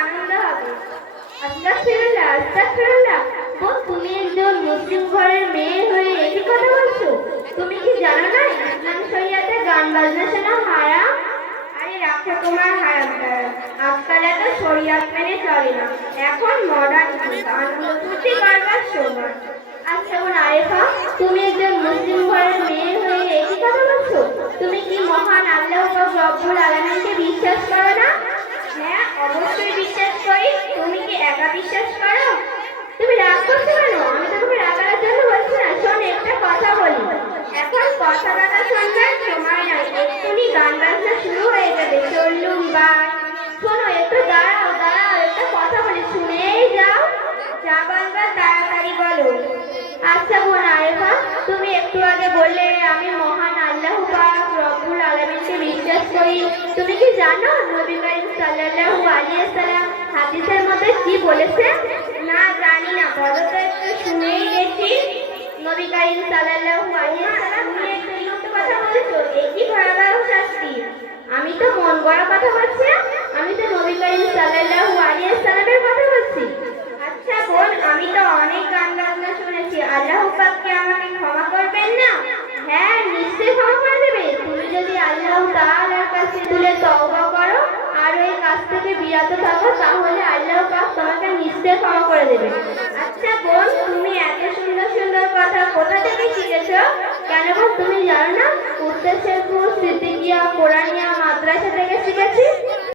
আনন্দ হবে। আস্তাগফিরুল্লাহ, আস্তাগফিরুল্লাহ। বোন, তুমি একজন মুসলিম ঘরের মেয়ে হয়ে একই কথা বলছো? তুমি কি জানো না ইসলাম শরিয়াতে গান বাজনা শোনা হারাম? আরে রাখো তোমার হারাম টারাম, আজকাল এত শরিয়াত মেনে চলে না। এখন মডার্ন যুগ, আনন্দ ফুর্তি করবার সময়। আচ্ছা বোন আরেফা, তুমি একজন মুসলিম ঘরের মেয়ে হয়ে একই কথা বলছো? তুমি কি মহান আল্লাহ পাক রব্বুল আলামিনকে বিশ্বাস করো না? হ্যাঁ, অবশ্যই বিশ্বাস করি। তুমি কি একা বিশ্বাস করো? তুমি রাগ করছো কেন? আমি তো তোমাকে রাগার জন্য বলছি না। শোন, একটা কথা বলি, এখন কথা কথা শুনবার সময় নয়। এক্ষুনি গান বাজনা শুরু হয়ে যাবে। চললুম বা শোনো, একটু দাঁড়াও দাঁড়াও, একটা কথা বলি, শুনেই যাও। যা বলবার তাড়াতাড়ি বলো। আচ্ছা বোন আরেফা, তুমি একটু আগে বললে আমি মহান আল্লাহ পাক রব্বুল আলামিনকে বিশ্বাস করি। তুমি কি জানো নবী করিম সাল্লাল্লাহু আলাইহি ওয়াসাল্লাম হাদিসের মধ্যে কি বলেছে? না, জানি না, বলো তো একটু, শুনেই দেখি। নবী করিম সাল্লাল্লাহু আলাইহি ওয়াসাল্লাম নিয়ে একটু উল্টো কথা বলেছো, একই ভয়াবহ শাস্তি। আমি তো মন গড়া কথা বলছি না, আমি তো নবী করিম সাল্লাল্লাহু আলাইহি ওয়াসাল্লামের কথা বলছি। আচ্ছা বোন, আমি তো অনেক গান বাজনা শুনেছি, আল্লাহ পাক কি আমাকে ক্ষমা করবেন না? হ্যাঁ, নিশ্চয়ই ক্ষমা করে দেবে। তুমি যদি আল্লাহ তাআলার কাছে তুলে তওবা করো আর ওই কাজ থেকে বিরত থাকো, তাহলে আল্লাহ পাক তোমাকে নিশ্চয়ই ক্ষমা করে দেবে। আচ্ছা বোন, তুমি এত সুন্দর সুন্দর কথা কোথা থেকে শিখেছো? কেন বোন, তুমি জানো না উত্তর শেরপুর সিদ্দিকিয়া কোরআনিয়া মাদ্রাসা থেকে শিখেছি।